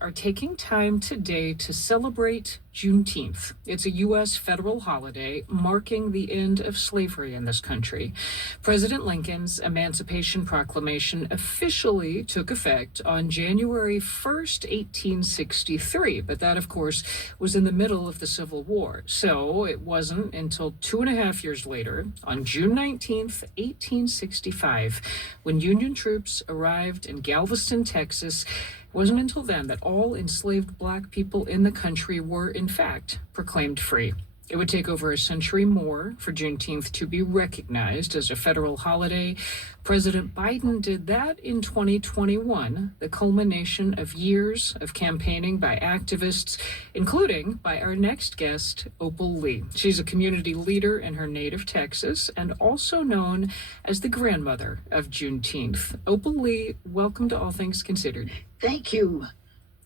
are taking time today to celebrate Juneteenth. It's a U.S. federal holiday marking the end of slavery in this country. President Lincoln's Emancipation Proclamation officially took effect on January 1st, 1863, but that, of course, was in the middle of the Civil War. So it wasn't until 2.5 years later, on June 19th, 1865, when Union troops arrived in Galveston, Texas. It wasn't until then that all enslaved Black people in the country were, in fact, proclaimed free. It would take over a century more for Juneteenth to be recognized as a federal holiday. President Biden did that in 2021, the culmination of years of campaigning by activists, including by our next guest, Opal Lee. She's a community leader in her native Texas and also known as the grandmother of Juneteenth. Opal Lee, welcome to All Things Considered. Thank you.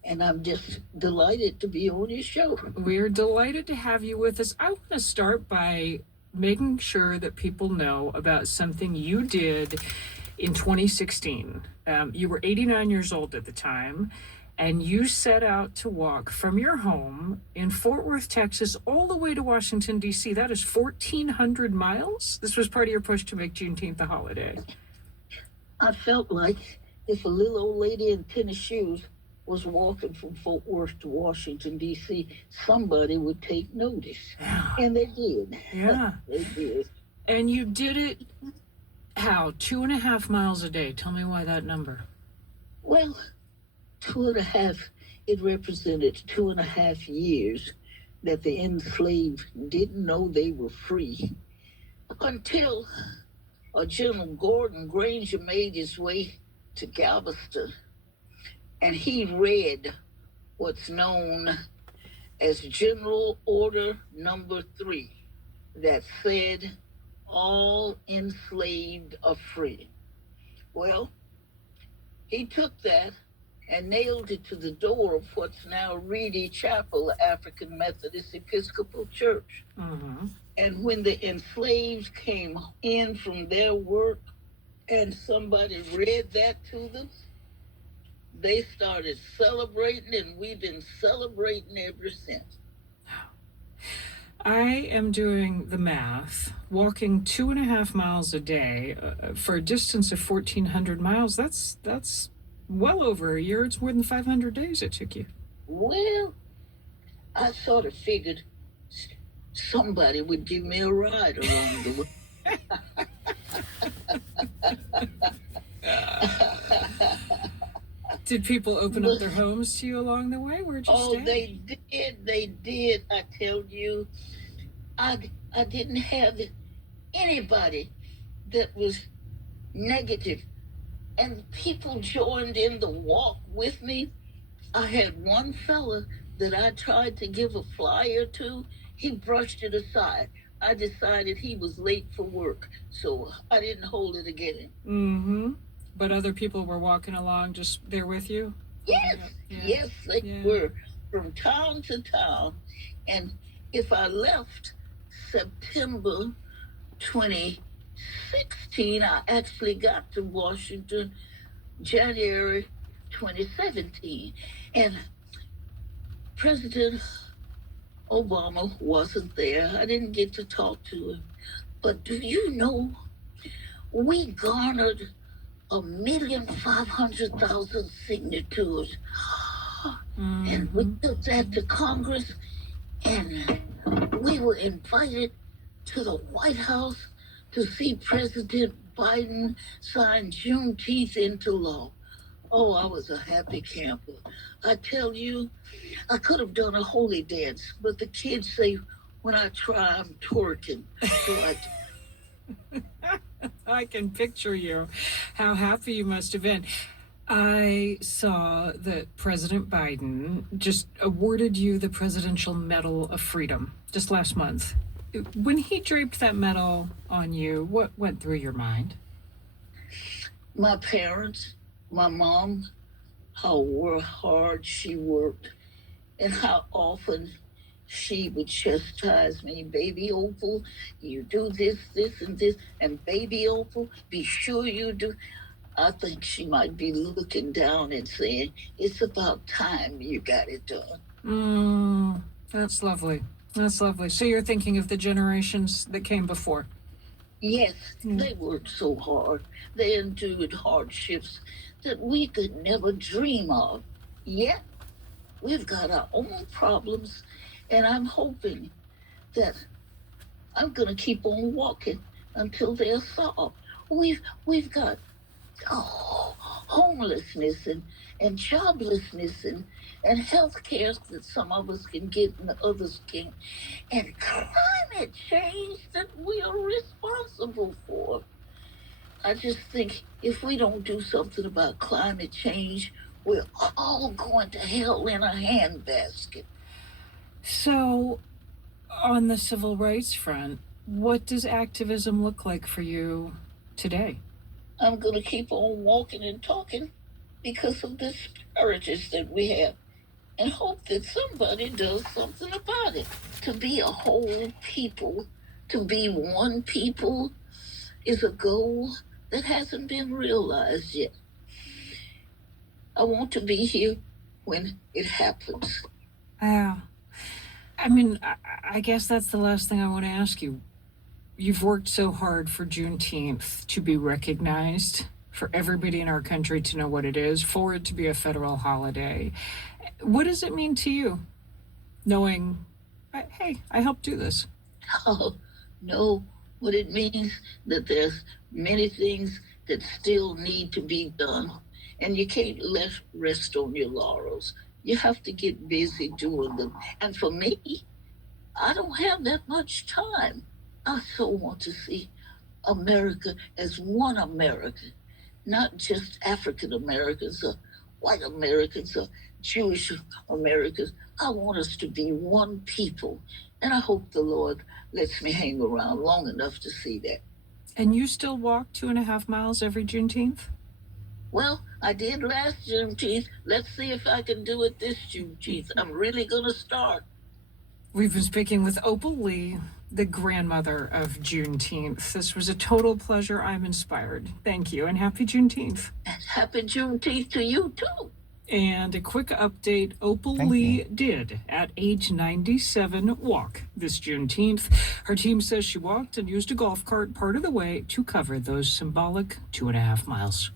And I'm just delighted to be on your show. We're delighted to have you with us. I want to start by making sure that people know about something you did in 2016. You were 89 years old at the time, and you set out to walk from your home in Fort Worth, Texas, all the way to Washington, D.C. That is 1,400 miles. This was part of your push to make Juneteenth a holiday. I felt like if a little old lady in tennis shoes was walking from Fort Worth to Washington, D.C., somebody would take notice. Yeah. And they did. Yeah. They did. And you did it, how, 2.5 miles a day? Tell me why that number. Well, 2.5, it represented 2.5 years that the enslaved didn't know they were free until General Gordon Granger made his way to Galveston. And he read what's known as General Order Number 3 that said, all enslaved are free. Well, he took that and nailed it to the door of what's now Reedy Chapel, African Methodist Episcopal Church. Mm-hmm. And when the enslaved came in from their work and somebody read that to them, they started celebrating, and we've been celebrating ever since. I am doing the math. Walking 2.5 miles a day for a distance of 1,400 miles, that's well over a year. It's more than 500 days it took you. Well, I sort of figured somebody would give me a ride along the way. Did people open up their homes to you along the way? Where'd you stay? They did. I tell you, I didn't have anybody that was negative, and people joined in the walk with me. I had one fella that I tried to give a flyer to. He brushed it aside. I decided he was late for work, so I didn't hold it against him. Mm-hmm. But other people were walking along just there with you? Yes, they were, from town to town. And if I left September 2016, I actually got to Washington January 2017. And President Obama wasn't there. I didn't get to talk to him. But do you know, we garnered 1,500,000 signatures. Mm-hmm. And we took that to Congress, and we were invited to the White House to see President Biden sign Juneteenth into law. Oh, I was a happy camper. I tell you, I could have done a holy dance, but the kids say when I try, I'm twerking. So I can picture you, how happy you must have been. I saw that President Biden just awarded you the Presidential Medal of Freedom just last month. When he draped that medal on you, what went through your mind? My parents, my mom, how hard she worked, and how often she would chastise me. Baby Opal, you do this, and this, and baby Opal, be sure you do. I think she might be looking down and saying, it's about time you got it done. That's lovely. That's lovely. So you're thinking of the generations that came before. Yes, they worked so hard. They endured hardships that we could never dream of. Yet, we've got our own problems, and I'm hoping that I'm going to keep on walking until they're solved. We've got homelessness and joblessness and health care that some of us can get and others can't, and climate change that we are responsible for. I just think if we don't do something about climate change, we're all going to hell in a handbasket. So, on the civil rights front, what does activism look like for you today? I'm going to keep on walking and talking because of the disparities that we have and hope that somebody does something about it. To be a whole people, to be one people, is a goal that hasn't been realized yet. I want to be here when it happens. Yeah. I mean, I guess that's the last thing I want to ask you. You've worked so hard for Juneteenth to be recognized, for everybody in our country to know what it is, for it to be a federal holiday. What does it mean to you, knowing, hey, I helped do this? Oh, no, what it means that there's many things that still need to be done, and you can't rest on your laurels. You have to get busy doing them. And for me, I don't have that much time. I so want to see America as one America, not just African Americans or white Americans or Jewish Americans. I want us to be one people. And I hope the Lord lets me hang around long enough to see that. And you still walk 2.5 miles every Juneteenth? Well, I did last Juneteenth. Let's see if I can do it this Juneteenth. I'm really going to start. We've been speaking with Opal Lee, the grandmother of Juneteenth. This was a total pleasure. I'm inspired. Thank you, and happy Juneteenth. And happy Juneteenth to you, too. And a quick update, Opal Lee did, at age 97, walk this Juneteenth. Her team says she walked and used a golf cart part of the way to cover those symbolic 2.5 miles.